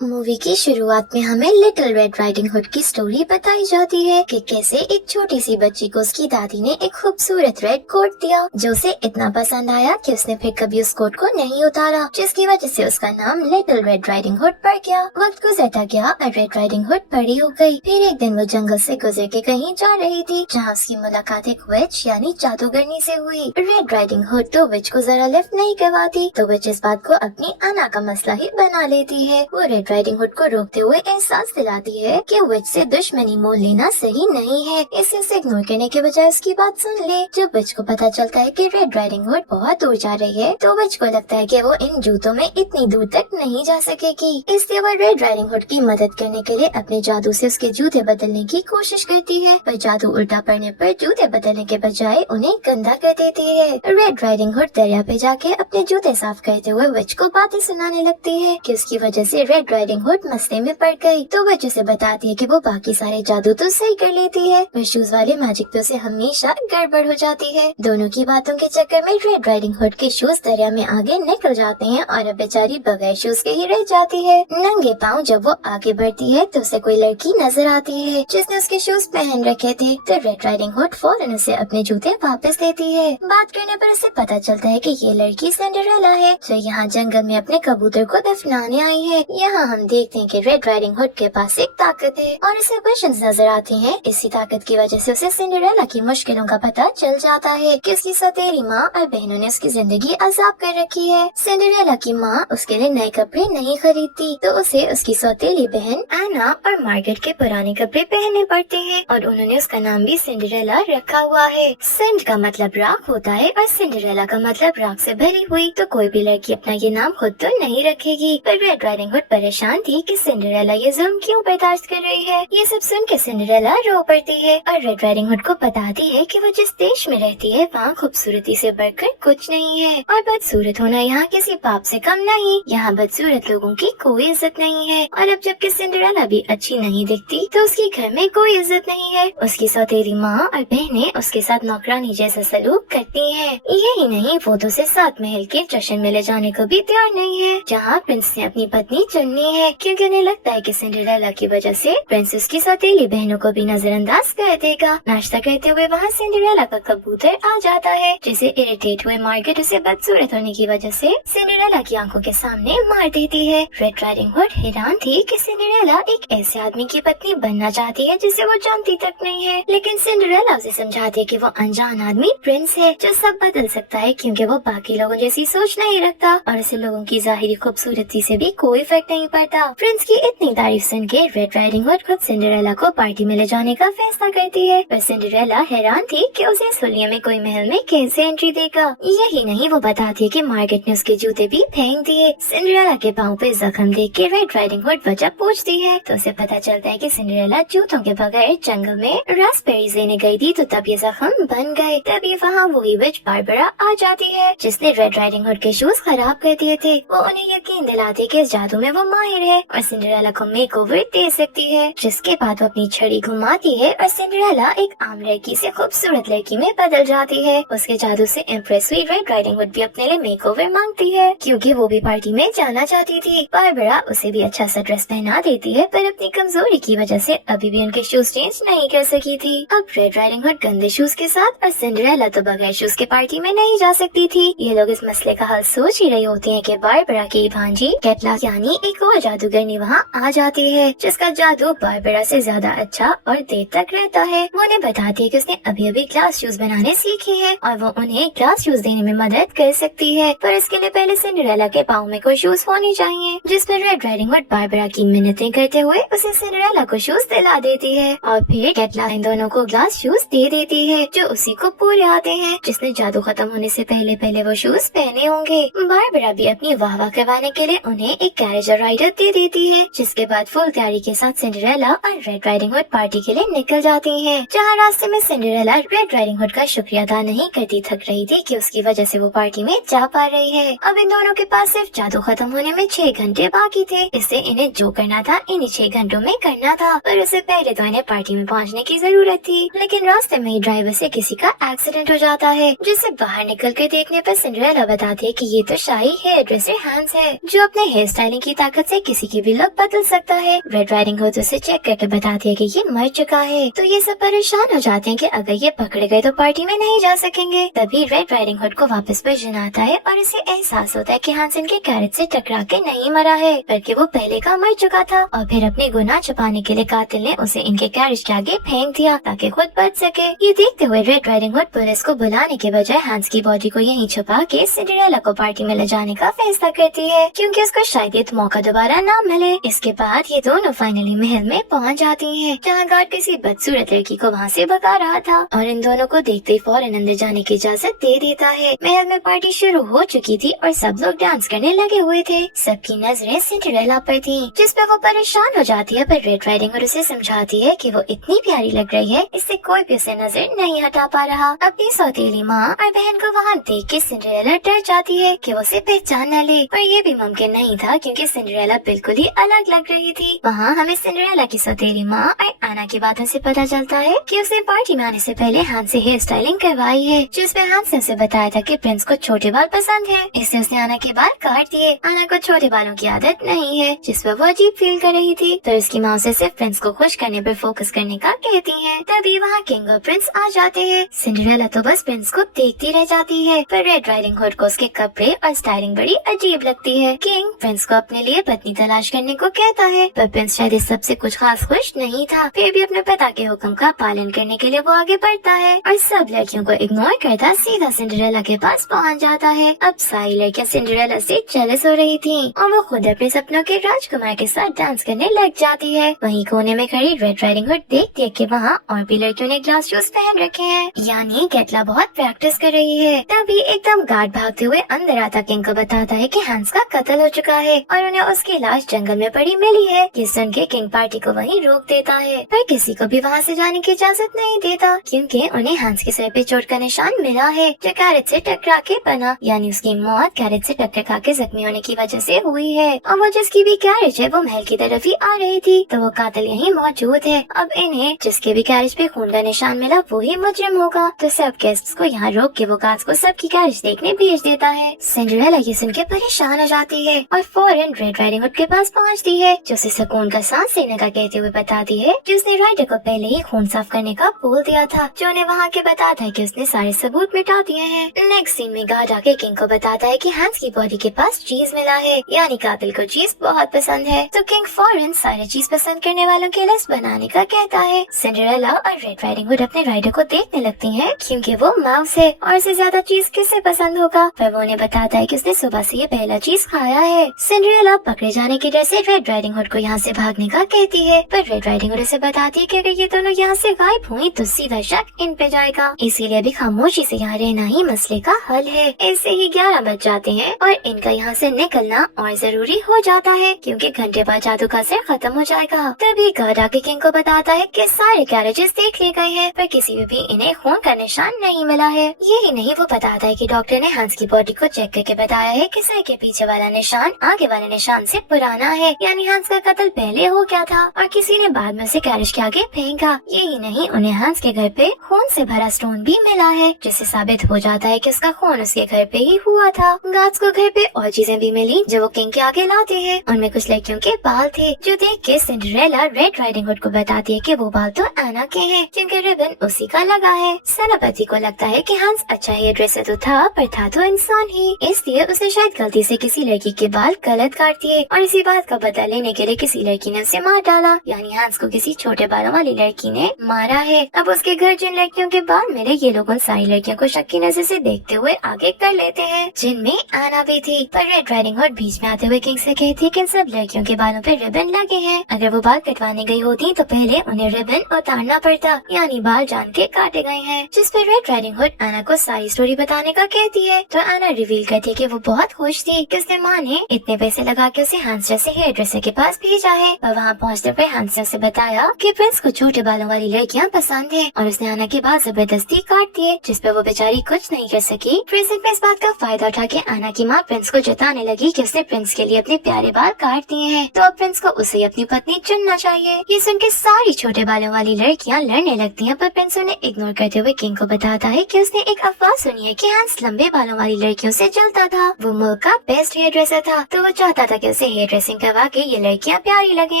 Movie की शुरुआत में हमें लिटिल रेड राइडिंग हुड की स्टोरी बताई जाती है कि कैसे एक छोटी सी बच्ची को उसकी दादी ने एक खूबसूरत रेड कोट दिया जो उसे इतना पसंद आया कि उसने फिर कभी उस कोट को नहीं उतारा, जिसकी वजह से उसका नाम लिटिल रेड राइडिंग हुड पड़ गया। वक्त गुजरता गया और रेड राइडिंग हुड बड़ी हो गई। फिर एक दिन वो जंगल से गुजर के कहीं जा रही थी जहाँ उसकी मुलाकात एक विच यानी जादूगरनी से हुई। रेड राइडिंग हुड तो विच को जरा लिफ्ट नहीं करवाती, तो विच इस बात को अपनी आना का मसला ही बना लेती है। वो रेड राइडिंग हुड को रोकते हुए एहसास दिलाती है कि विच से दुश्मनी मोल लेना सही नहीं है, इसे उसे इग्नोर करने के बजाय उसकी बात सुन ले। जब विच को पता चलता है कि रेड राइडिंग हुड बहुत दूर जा रही है, तो विच को लगता है कि वो इन जूतों में इतनी दूर तक नहीं जा सकेगी, इसलिए वो रेड राइडिंग हुड की मदद करने के लिए अपने जादू से उसके जूते बदलने की कोशिश करती है, पर जादू उल्टा पड़ने पर जूते बदलने के बजाय उन्हें गंदा कर देती है। रेड राइडिंग हुड दरिया पे जाके अपने जूते साफ करते हुए विच को बातें सुनाने लगती है कि उसकी वजह से रेड राइडिंग हुड मसले में पड़ गई, तो विच उसे बताती है कि वो बाकी सारे जादू तो सही कर लेती है, पर शूज वाले मैजिक पे उसे हमेशा गड़बड़ हो जाती है। दोनों की बातों के चक्कर में रेड राइडिंग हुड के शूज दरिया में आगे निकल जाते हैं और अब बेचारी बगैर शूज के ही रह जाती है। नंगे पाँव जब वो आगे बढ़ती है तो उसे कोई लड़की नजर आती है जिसने उसके शूज पहन रखे थे, तो रेड राइडिंग हुड फौरन उसे अपने जूते वापस देती है। बात करने पर उसे पता चलता है कि ये लड़की सिंड्रेला है जो यहाँ जंगल में अपने कबूतर को दफनाने आई है। यहाँ हम देखते हैं कि रेड राइडिंग हुड के पास एक ताकत है और उसे विजन्स नजर आते हैं। इसी ताकत की वजह से उसे सिंड्रेला की मुश्किलों का पता चल जाता है कि उसकी सौतेली माँ और बहनों ने उसकी जिंदगी अजाब कर रखी है। सिंड्रेला की माँ उसके लिए नए कपड़े नहीं खरीदती, तो उसे उसकी सौतेली बहन एना और मार्गरेट के पुराने कपड़े पहनने पड़ते हैं और उन्होंने उसका नाम भी सिंड्रेला रखा हुआ है। सिंड का मतलब राख होता है और सिंड्रेला का मतलब राख से भरी हुई, तो कोई भी लड़की अपना ये नाम खुद तो नहीं रखेगी। पर रेड राइडिंग हुड परेशान थी कि सिंड्रेला ये जुल्म क्यों बर्दाश्त कर रही है। ये सब सुन के सिंड्रेला रो पड़ती है और रेड राइडिंग हुड को बताती है कि वो जिस देश में रहती है वहाँ खूबसूरती से बढ़कर कुछ नहीं है और बदसूरत होना यहाँ किसी पाप से कम नहीं। यहाँ बदसूरत लोगों की कोई इज्जत नहीं है और अब जबकि सिंड्रेला भी अच्छी नहीं दिखती तो उसके घर में कोई इज्जत नहीं है। उसकी सौतेली माँ और बहनें उसके साथ नौकरानी जैसा सलूक करती हैं। यही नहीं, वो तो उसे 7 महल के जश्न में ले जाने को भी तैयार नहीं है जहाँ प्रिंस ने अपनी पत्नी चुननी है, क्योंकि उन्हें लगता है कि सिंड्रेला की वजह से प्रिंस उसकी सौतेली बहनों को भी नजरअंदाज कर देगा। नाश्ता करते हुए वहाँ सिंड्रेला का कबूतर आ जाता है जिसे इरिटेट हुए मार्गरेट उसे बदसूरत होने की वजह से सिंड्रेला की आंखों के सामने मार देती है। रेड राइडिंग हुड हैरान थी कि सिंड्रेला एक ऐसे आदमी की पत्नी बनना चाहती है जिसे वो जानती तक नहीं है, लेकिन सिंड्रेला उसे समझाती है कि वो अनजान आदमी प्रिंस है जो सब बदल सकता है क्योंकि वो बाकी लोगों जैसी सोच नहीं रखता और उसे लोगों की जाहिरी खूबसूरती से भी कोई फर्क नहीं पड़ता। प्रिंस की इतनी तारीफ सुन के रेड राइडिंग हुड खुद सिंड्रेला को पार्टी में ले जाने का फैसला करती है, पर सिंड्रेला हैरान थी कि उसे इस हुलिये में कोई महल में कैसे एंट्री देगा। यही नहीं, वो बताती है कि मार्गरेट ने उसके जूते भी फेंक दिए। सिंड्रेला के पाँव पे जख्म देख के रेड राइडिंग हुड वजह पूछती है तो उसे पता चलता है कि सिंड्रेला जूतों के बगैर जंगल में रास्पबेरीज लेने गई थी, तो तब ये जख्म बन गए। तभी वहाँ वही विच बारबरा आ जाती है जिसने रेड राइडिंग हुड के शूज खराब कर दिए थे। वो उन्हें यकीन दिलाती है कि इस जादू में वो माहिर है और सिंड्रेला को मेकओवर दे सकती है, जिसके बाद वो अपनी छड़ी घुमाती है और सिंड्रेला एक आम लड़की से खूबसूरत लड़की में बदल जाती है। उसके जादू से इम्प्रेस हुई रेड राइडिंग हुड भी अपने लिए मेकओवर मांगती है क्योंकि वो भी पार्टी में जाना चाहती थी। बारबरा उसे भी अच्छा सा ड्रेस पहना देती है, पर अपनी कमजोरी की वजह से अभी भी उनके शूज चेंज नहीं कर सकी थी। अब रेड राइडिंग हुड गंदे शूज के साथ और सिंड्रेला तो बगैर शूज के पार्टी में नहीं जा सकती थी। ये लोग इस मसले का हल सोच ही रही होती हैं कि बारबरा की भांजी कैटला यानी एक और जादूगरनी वहाँ आ जाती है जिसका जादू बारबरा से ज्यादा अच्छा और देर तक रहता है। वो उन्हें बताती है कि उसने अभी अभी ग्लास शूज बनाने सीखे हैं और वो उन्हें ग्लास शूज देने में मदद कर सकती है, पर इसके लिए पहले सिंड्रेला के पाँव में कोई शूज होने चाहिए। जिस पर रेड राइडिंग हुड बारबरा की मिन्नतें करते हुए उसे सिंड्रेला को शूज दिला देती है और फिर कैटला इन दोनों को ग्लास शूज दे देती है जो उसी को पूरे आते हैं जिसने जादू खत्म होने से पहले पहले वो शूज पहने होंगे। बारबरा भी अपनी वाह करवाने के लिए उन्हें एक कैरेज और राइडर दे देती है, जिसके बाद फुल तैयारी के साथ सिंड्रेला और रेड राइडिंग हुड पार्टी के लिए निकल जाती हैं। जहाँ रास्ते में सिंड्रेला रेड राइडिंग हुड का शुक्रिया अदा नहीं करती थक रही थी कि उसकी वजह से वो पार्टी में जा पा रही है। अब इन दोनों के पास सिर्फ जादू खत्म होने में 6 घंटे बाकी थे, इससे इन्हें जो करना था इन्हीं 6 घंटों में करना था, पर उससे पहले तो इन्हें पार्टी में पहुँचने की जरूरत थी। लेकिन रास्ते में ही ड्राइवर से किसी का एक्सीडेंट हो जाता है, जिससे बाहर निकल कर देखने पर सिंड्रेला बताती है कि ये तो शाही हेयर ड्रेसर हैंस है जो अपने हेयर स्टाइलिंग की ताकत से किसी की भी लुक बदल सकता है। रेड राइडिंग हुड उसे चेक करके बताती है कि ये मर चुका है। तो ये सब परेशान हो जाते हैं कि अगर ये पकड़े गए तो पार्टी में नहीं जा सकेंगे। तभी रेड राइडिंग हुड को वापस विजन आता है और इसे एहसास होता है कि हांस इनके कैरेट से टकरा के नहीं मरा है, बल्कि वो पहले का मर चुका था। और फिर अपने गुनाह छुपाने के लिए कातिल ने उसे इनके कैरेज के आगे फेंक दिया ताकि खुद बच सके। ये देखते हुए रेड राइडिंग हुड पुलिस को बुलाने के बजाय हांस की बॉडी को यहीं छुपा के सिंड्रेला को पार्टी में ले जाने का फैसला करती है, क्योंकि उसको शायद ये मौका दोबारा ना मिले। इसके बाद ये दोनों फाइनली महल में पहुंच जाती हैं, जहां गार्ड किसी बदसूरत लड़की को वहां से भगा रहा था और इन दोनों को देखते ही फौरन अंदर जाने की इजाजत दे देता है। महल में पार्टी शुरू हो चुकी थी और सब लोग डांस करने लगे हुए थे। सबकी नजरें सिंड्रेला पर थी, जिस पे वो परेशान हो जाती है, पर रेड राइडिंग हुड उसे समझाती है कि वो इतनी प्यारी लग रही है, इससे कोई भी उसे नजर नहीं हटा पा रहा। अपनी सौतेली माँ और बहन को वहाँ देख के सिंड्रेला डर जाती है कि वो उसे पहचान न ले, पर ये भी मुमकिन नहीं था क्योंकि सिंड्रेला बिल्कुल ही अलग लग रही थी। वहाँ हमें सिंड्रेला की सौतेली माँ और आना की बातों से पता चलता है कि उसने पार्टी में आने से पहले हांस से हेयर स्टाइलिंग करवाई है, जिसमें हांस ने उसे बताया था कि प्रिंस को छोटे बाल पसंद है, इसलिए उसने आना के बाल काट दिए। आना को छोटे बालों की आदत नहीं है, जिस पर वो अजीब फील कर रही थी, तो उसकी माँ उसे सिर्फ प्रिंस को खुश करने पर फोकस करने का कहती है। तभी वहाँ किंग और प्रिंस आ जाते हैं। सिंड्रेला तो बस प्रिंस को देखती रह जाती है, पर रेड राइडिंग हुड को उसके कपड़े और स्टाइलिंग बड़ी अजीब लगती है। किंग प्रिंस को अपने लिए पत्नी तलाश करने को कहता है, पर प्रिंस शायद इस सबसे कुछ खास खुश नहीं था। फिर भी अपने पिता के हुक्म का पालन करने के लिए वो आगे बढ़ता है और सब लड़कियों को इग्नोर करता सीधा सिंड्रेला के पास पहुंच जाता है। अब सारी लड़कियां सिंड्रेला से जेलस हो रही थी और वो खुद अपने सपनों के राजकुमार के साथ डांस करने लग जाती है। वहीं कोने में खड़ी रेड राइडिंग हुड देखती है कि वहाँ और भी लड़कियों ने ग्लास शूज पहन रखे हैं, यानी केटला बहुत प्रैक्टिस कर रही है। तभी एकदम गार्ड भागते हुए अंदर आता किंग को बताता है कि हांस का कत्ल हो चुका है और उन्हें उसकी लाश जंगल में पड़ी मिली है। ये सुन के किंग पार्टी को वहीं रोक देता है, पर किसी को भी वहाँ से जाने की इजाजत नहीं देता, क्योंकि उन्हें हांस के सर पे चोट का निशान मिला है जो कैरेट से टकरा के बना, यानी उसकी मौत कैरेट से टक्कर खा के जख्मी होने की वजह से हुई है। और वो जिसकी भी कैरेज है वो महल की तरफ ही आ रही थी, तो वो कातिल यहीं मौजूद है। अब इन्हें जिसके भी कैरेज पे खून का निशान मिला वो ही मुजरिम होगा, तो सब गेस्ट्स को यहाँ रोक के वो गार्ड्स को सबकी कैरेज देखने भेज देता है। सिंड्रेला ये सुन के परेशान हो जाती है और फौरन रेड राइडिंग हुड के पास पहुँचती है, जो उसे सुकून का सांस लेने का कहते हुए बताती है कि उसने राइडर को पहले ही खून साफ करने का बोल दिया था, जो उन्हें वहाँ के बताता है कि उसने सारे सबूत मिटा दिए हैं। नेक्स्ट सीन में गार्ड आके किंग को बताता है कि हांस की बॉडी के पास चीज मिला है, यानी कातिल को चीज बहुत पसंद है, तो किंग फौरन सारे चीज पसंद करने वालों की लिस्ट बनाने का कहता है। सिंड्रेला और रेड राइडिंग हुड अपने राइडर को देखने लगती हैं, क्योंकि वो माउस है और इससे ज्यादा चीज किसे पसंद होगा, पर वो उन्हें बताता है कि उसने सुबह से ये पहला चीज खाया है। सिंड्रेला पकड़े जाने की डर से रेड राइडिंग हुड को यहाँ से भागने का कहती है, पर रेड राइडिंग हुड उसे बताती है कि अगर ये दोनों यहाँ से गायब हुई तो सीधा शक इन पे जाएगा, इसीलिए भी खामोशी से यहाँ रहना ही मसले का हल है। ऐसे ही 11 बज जाते हैं और इनका यहाँ से निकलना और जरूरी हो जाता है, क्योंकि घंटे बाद जादू का असर खत्म हो जाएगा। तभी गार्ड आके किंग को बताता है कि सारे कैरेजेस देख लिए गए हैं, पर किसी में भी इन्हें खून का निशान नहीं मिला है। यही नहीं, वो बताता है कि डॉक्टर ने हांस की बॉडी को चेक करके बताया है कि सर के पीछे वाला निशान आगे वाले निशान से पुराना है, यानी हांस का कत्ल पहले हो गया था और किसी ने बाद में से कैरेज के आगे फेंका। यही नहीं, उन्हें हांस के घर पे खून से भरा स्टोन भी मिला है, जिससे साबित हो जाता है कि उसका खून उसके घर पे ही हुआ था। गार्ड्स को घर पे और चीजें भी मिली जो वो किंग के आगे लाते हैं। उनमें कुछ लड़कियों के बाल थे, जो देख के सिंड्रेला रेड राइडिंग हुड को बताती है कि वो बाल तो आना के हैं, क्योंकि रिबन उसी का लगा है। सेनापति को लगता है कि हांस अच्छा हेयर ड्रेसर तो था, पर था तो इंसान ही, इसलिए उसने शायद गलती से किसी लड़की के बाल गलत काट दिए और इसी बात का बदला लेने के लिए किसी लड़की ने उसे मार डाला, यानी हांस को किसी छोटे बालों वाली लड़की ने मारा है। अब उसके घर जिन लड़कियों के बाल मिले, ये लोग उन सारी लड़कियों को शक की नजर से देखते हुए आगे कर लेते हैं, जिनमें आना भी थी। पर रेड राइडिंग हुड बीच में आते हुए किंग से कहती है कि सब लड़कियों के बालों पे रिबन लगे हैं, अगर वो बाल कटवाने गई होती तो पहले उन्हें रिबन उतारना पड़ता, यानी बाल जान के काटे गए हैं। जिस पर रेड राइडिंग हुड आना को सारी स्टोरी बताने का कहती है, तो आना रिवील करती है कि वो बहुत खुश थी कि उसने माँ ने इतने पैसे लगा के उसे हांस जैसे हेयर ड्रेसर के पास भेजा है। और वहाँ पहुँचने पर हांस ने उसे बताया कि प्रिंस को छोटे बालों वाली लड़कियाँ पसंद है और उसने आना के बाद जबरदस्ती काट दिए, जिस पे वो बेचारी कुछ नहीं कर सकी। प्रेजेंट में इस बात का फायदा उठा के आना की माँ प्रिंस को जताने लगी कि उसने प्रिंस के लिए अपने प्यारे बाल काट दिए हैं, तो अब प्रिंस को उसे अपनी पत्नी चुनना चाहिए। ये सुन के सारी छोटे बालों वाली लड़कियाँ लड़ने लगती हैं, पर प्रिंस उन्हें इग्नोर करते हुए किंग को बताता है कि उसने एक अफवाह सुनी है कि हांस लंबे बालों वाली लड़कियों से जलता था। वो मुल्क का बेस्ट हेयर ड्रेसर था, तो वो चाहता था कि उसे हेयर ड्रेसिंग करवा के ये लड़कियाँ प्यारी लगे,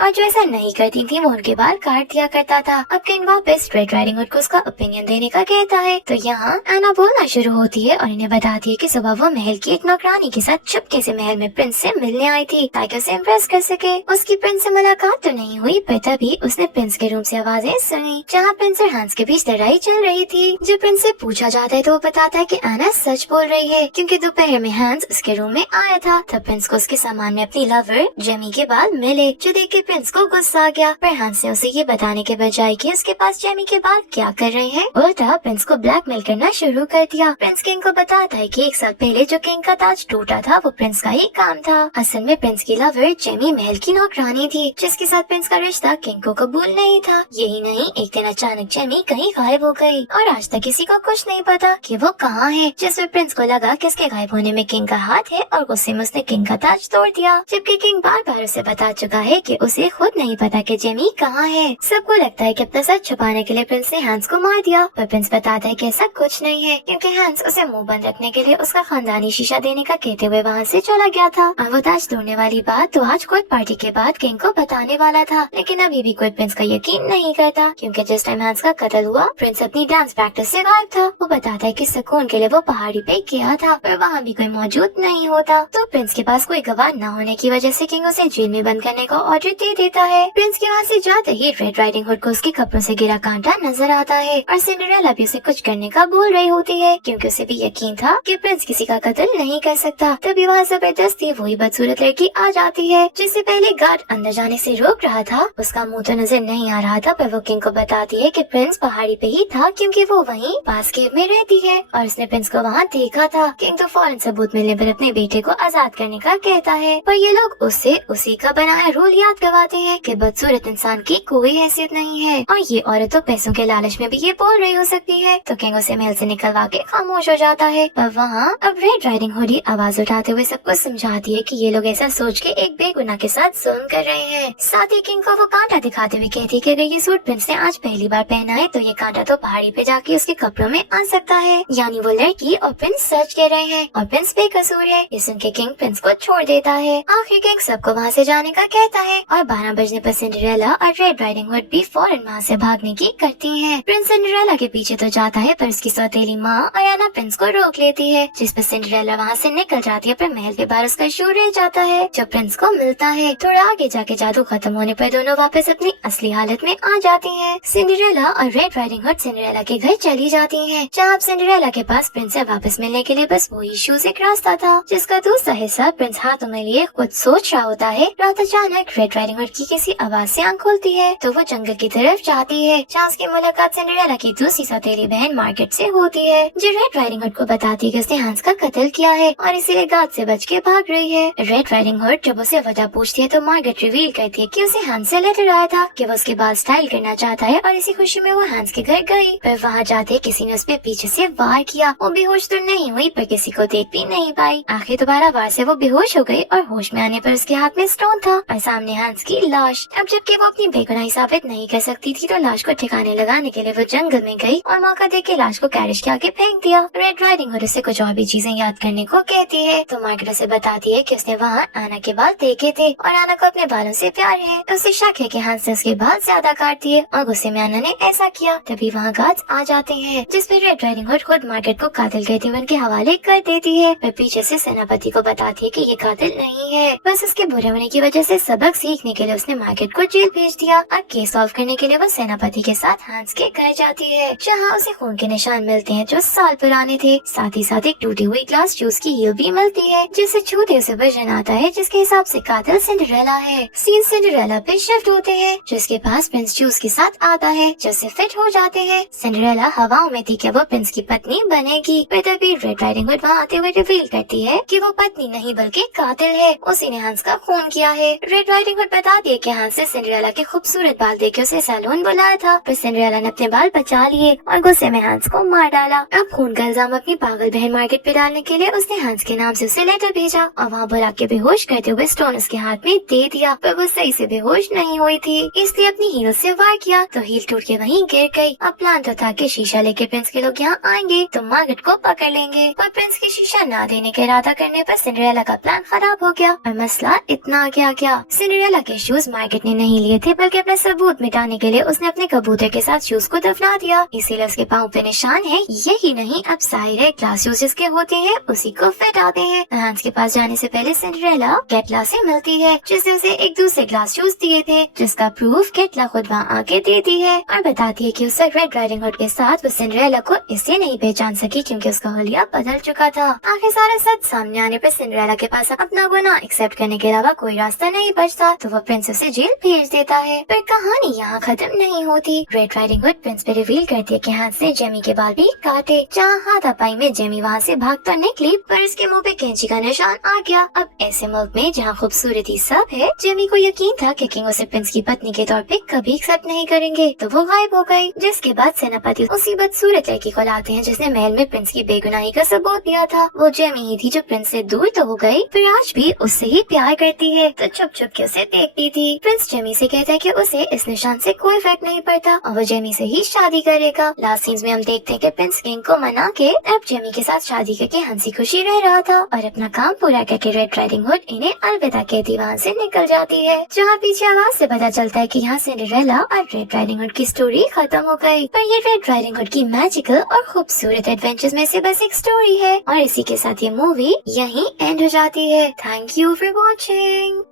और जो ऐसा नहीं करती थी वो उनके बाल काट दिया करता था। अब किंग वापस रेड राइडिंग हुड को उसका ओपिनियन देने का कहता है, तो यहाँ एना बोलना शुरू होती है और इन्हें बताती है कि सुबह वो महल की एक नौकरानी के साथ चुपके से महल में प्रिंस से मिलने आई थी ताकि उसे इम्प्रेस कर सके। उसकी प्रिंस से मुलाकात तो नहीं हुई, पर तभी उसने प्रिंस के रूम से आवाजें सुनी जहाँ प्रिंस और हैंस के बीच लड़ाई चल रही थी। जब प्रिंस से पूछा जाता है तो वो बताता है कि एना सच बोल रही है, क्योंकि दोपहर में हैंस उसके रूम में आया था। तब प्रिंस को उसके सामान में अपनी लवर जेमी के बाल मिले, जो देख के प्रिंस को गुस्सा आ गया। पर हैंस ने उसे ये बताने के बजाय कि उसके पास जेमी के बाल क्या कर रहे हैं, उल्टा प्रिंस को ब्लैकमेल करना शुरू कर दिया। प्रिंस किंग को बताता है कि 1 साल पहले जो किंग का ताज टूटा था वो प्रिंस का ही काम था। असल में प्रिंस की लवर जेमी महल की नौकरानी थी, जिसके साथ प्रिंस का रिश्ता किंग को कबूल नहीं था। यही नहीं, एक दिन अचानक जेमी कहीं गायब हो गई और आज तक किसी को कुछ नहीं पता कि वो कहाँ है, जिसमें प्रिंस को लगा कि उसके गायब होने में किंग का हाथ है और गुस्से में उसने किंग का ताज तोड़ दिया, जबकि किंग बार बार उसे बता चुका है कि उसे खुद नहीं पता कि जेमी कहाँ है। सबको लगता है कि अपना सच छुपाने के लिए प्रिंस ने हैंस को मार दिया, पर प्रिंस बताता है कि ऐसा कुछ नहीं है, क्योंकि हैंस उसे मुंह बंद रखने के लिए उसका खानदानी शीशा देने का कहते हुए वहाँ से चला गया था। और वो ताज तोड़ने वाली बात तो आज कोई पार्टी के बाद किंग को बताने वाला था, लेकिन अभी भी कोई प्रिंस का यकीन नहीं करता, क्योंकि जिस टाइम हैंस का कत्ल हुआ प्रिंस अपनी डांस प्रैक्टिस से गायब था। वो बताता है कि सुकून के लिए वो पहाड़ी पे गया था, पर वहाँ भी कोई मौजूद नहीं होता। तो प्रिंस के पास कोई गवाह न होने की वजह से किंग उसे जेल में बंद करने का ऑर्डर दे देता है। प्रिंस के वहाँ से जाते ही रेड राइडिंग हुड को उसके कपड़ों से गिरा कांटा नजर आता है, और सिंड्रेला भी उसे कुछ करने का बोल रही होती है, क्योंकि उसे भी यकीन था कि प्रिंस किसी का कत्ल नहीं कर सकता। तभी वहाँ जबरदस्ती वही बदसूरत लड़की आ जाती है, जिससे पहले गार्ड अंदर जाने से रोक रहा था। उसका मुंह तो नजर नहीं आ रहा था, पर वो किंग को बताती है कि प्रिंस पहाड़ी पे ही था, क्योंकि वो वहीं पास केव में रहती है और उसने प्रिंस को वहाँ देखा था। किंग तो फौरन सबूत मिलने पर अपने बेटे को आजाद करने का कहता है, पर ये लोग उससे उसी का बनाया रूल याद करवाते हैं कि बदसूरत इंसान की कोई हैसियत नहीं है, और ये औरत तो पैसों के लालच में भी ये बोल रही हो सकती है। तो किंग उसे महल से निकलवा के खामोश हो जाता है। पर वहाँ अब रेड राइडिंग हुड आवाज उठाते हुए सबको समझाती है कि ये लोग ऐसा सोच के एक बेगुनाह के साथ जुल्म कर रहे हैं। साथ ही किंग को वो कांटा दिखाते हुए कहती है कि अगर ये सूट प्रिंस ने आज पहली बार पहना है तो ये कांटा तो पहाड़ी पे जाके उसके कपड़ों में आ सकता है, यानी वो लड़की और प्रिंस सच कह रहे हैं और प्रिंस बेकसूर है। ये सुन के किंग प्रिंस को छोड़ देता है। आखिर किंग सबको वहाँ से जाने का कहता है और 12 बजने पर सिंड्रेला और रेड राइडिंग हुड भी फौरन वहाँ से भागने की करती है। प्रिंस सिंड्रेला के पीछे तो जाता है, पर उसकी सौतेली माँ और एना प्रिंस को रोक लेती है, जिस पर सिंड्रेला वहाँ से निकल जाती है, पर महल के बाहर उसका शो रह जाता है जो प्रिंस को मिलता है। थोड़ा आगे जाके जादू खत्म होने पर दोनों वापस अपनी असली हालत में आ जाती हैं। सिंड्रेला और रेड राइडिंग हुड सिंड्रेला के घर चली जाती हैं, जहाँ सिंड्रेला के पास प्रिंस से वापस मिलने के लिए बस वही शूज एक रास्ता था, जिसका दूसरा हिस्सा प्रिंस हाथों में लिए खुद सोच रहा होता है। रात अचानक रेड राइडिंग हुड की किसी आवाज से आंख खुलती है, तो वो जंगल की तरफ जाती है, जहाँ उसकी मुलाकात सिंड्रेला की दूसरी सौतेली बहन मार्केट से होती है, जो रेड राइडिंग हुड को बताती है कि उसने हैंस का कत्ल किया है और इसीलिए गार्ड से बच के भाग रही है। रेड राइडिंग हुड जब उसे वजह पूछती है तो मार्केट रिवील करती है कि उसे हैंस से लेटर आया था कि वो उसके बाल स्टाइल करना चाहता है, और इसी खुशी में वो हैंस के घर गई। पर वहाँ जाते किसी ने उस पे पीछे से वार किया। वो बेहोश तो नहीं हुई, पर किसी को देख भी नहीं पाई। आखिर दोबारा वार से वो बेहोश हो गई और होश में आने पर उसके हाथ में स्टोन था और सामने हैंस की लाश। अब जबकि वो अपनी बेगुनाही साबित नहीं कर सकती थी, तो लाश को ठिकाने लगाने के लिए वो जंगल में गई और मौका देख के लाश को कैरिज के आगे फेंक दिया। रेड राइडिंग हुड उससे कुछ और भी चीजें याद करने को कहती है, तो मार्केट उसे बताती है कि उसने वहाँ आना के बाल देखे थे और आना को अपने बालों से प्यार है। उसे शक है कि हैंस ने उसके बाल ज्यादा काट दिए और गुस्से में आना ने ऐसा किया। तभी वहाँ गार्ड्स आ जाते हैं, जिसपे रेड राइडिंग हुड खुद मार्केट को कातिल कहते हुए उनके हवाले कर देती है। पर पीछे से सेनापति को बताती है कि ये कातिल नहीं है, बस उसके बुरे होने की वजह से सबक सीखने के लिए उसने मार्केट को जेल भेज दिया। अब केस सॉल्व करने के लिए वो सेनापति के साथ हैंस के घर जाती है, जहाँ उसे खून के निशान मिलते हैं जो साल पुराने थे। साथ ही साथ एक टूटी हुई ग्लास जूस की हील भी मिलती है, जिसे छूते उसे विजन आता है, जिसके हिसाब से कातिल सिंड्रेला है। सीन सिंड्रेला पे शिफ्ट होते हैं, जिसके पास प्रिंस जूस के साथ आता है, जिससे फिट हो जाते हैं। सिंड्रेला हवाओं में थी कि वो प्रिंस की पत्नी बनेगी, पर तभी रेड राइडिंग हुड वहाँ आते हुए रिवील करती है कि वो पत्नी नहीं बल्कि कातिल है। उसी ने हैंस का खून किया है। रेड राइडिंग हुड बताती है कि हैंस ने सिंड्रेला के खूबसूरत बाल देखे उसे सैलून बुलाया था, पर सिंड्रेला ने अपने बाल बचा लिए और गुस्से में हैंस को मार डाला। अब खून का इल्जाम अपनी पागल बहन मार्केट पे डालने के लिए उसने हैंस के नाम से उसे लेटर भेजा और वहाँ बुला के बेहोश करते हुए स्टोन उसके हाथ में दे दिया, पर वो सही से बेहोश नहीं हुई थी, इसलिए अपनी हील से वार किया तो हील टूट के वहीं गिर गई। अब प्लान तो था कि शीशा लेके प्रिंस के लोग यहाँ आएंगे तो मार्केट को पकड़ लेंगे, पर प्रिंस की शीशा ना देने का इरादा करने पर सिंड्रेला का प्लान खराब हो गया और मसला इतना आगे आ गया। सिंड्रेला के शूज मार्केट ने नहीं लिए थे, बल्कि अपना सबूत मिटाने के लिए उसने अपने कबूतर के साथ शूज को दफना दिया, इसीलिए उसके पाँव पे निशान है। यही नहीं, अब जाहिर है ग्लास शूज जिसके होते हैं उसी को फिट आते हैं। हैंस के पास जाने से पहले सिंड्रेला केटला से मिलती है, जिसने उसे एक दूसरे ग्लास शूज दिए थे, जिसका प्रूफ केटला खुद वहाँ आके देती है और बताती है कि उस रेड राइडिंग हुड के साथ वो सिंड्रेला को इसलिए नहीं पहचान सकी क्योंकि उसका हुलिया बदल चुका था। आखिर सारा सच सामने आने पर सिंड्रेला के पास अपना गुनाह एक्सेप्ट करने के अलावा कोई रास्ता नहीं बचता, तो वो प्रिंस उसे जेल भेज देता है। पर कहानी यहाँ खत्म नहीं होती। रेड राइडिंग हुड प्रिंस पे रिवील करती है कि हैंस ने जेमी के बाल भी काटे। जहाँ हाथापाई में जेमी वहाँ से भाग तो निकली, पर इसके मुँह पे कैंची का निशान आ गया। अब ऐसे मुल्क में जहाँ खूबसूरती सब है, जेमी को यकीन था कि किंग उसे प्रिंस की पत्नी के तौर पे कभी एक्सेप्ट नहीं करेंगे, तो वो गायब हो गई। जिसके बाद सेनापति उसी बदसूरत लड़की को लाते हैं जिसने महल में प्रिंस की बेगुनाही का सबूत दिया था। वो जेमी ही थी जो प्रिंस से दूर तो हो गई, पर आज भी उससे ही प्यार करती है, तो छुप छुप के उसे देखती थी। प्रिंस जेमी से कहता है कि उसे इस निशान से कोई फर्क नहीं पड़ता और वो जेमी से ही शादी करेगा। लास्ट सीन्स में हम देखते हैं कि प्रिंस किंग को मना के अब जेमी के साथ शादी करके हंसी खुशी रह रहा था और अपना काम पूरा करके रेड राइडिंग हुड इन्हें अलविदा कहती वहाँ से निकल जाती है। जहाँ पीछे आवाज से पता चलता है कि यहाँ सिंड्रेला और रेड राइडिंग हुड की स्टोरी खत्म हो गई, पर ये रेड राइडिंग हुड की मैजिकल और खूबसूरत एडवेंचर्स में से बस एक स्टोरी है और इसी के साथ ये मूवी यहीं एंड हो जाती है। Thank you for watching.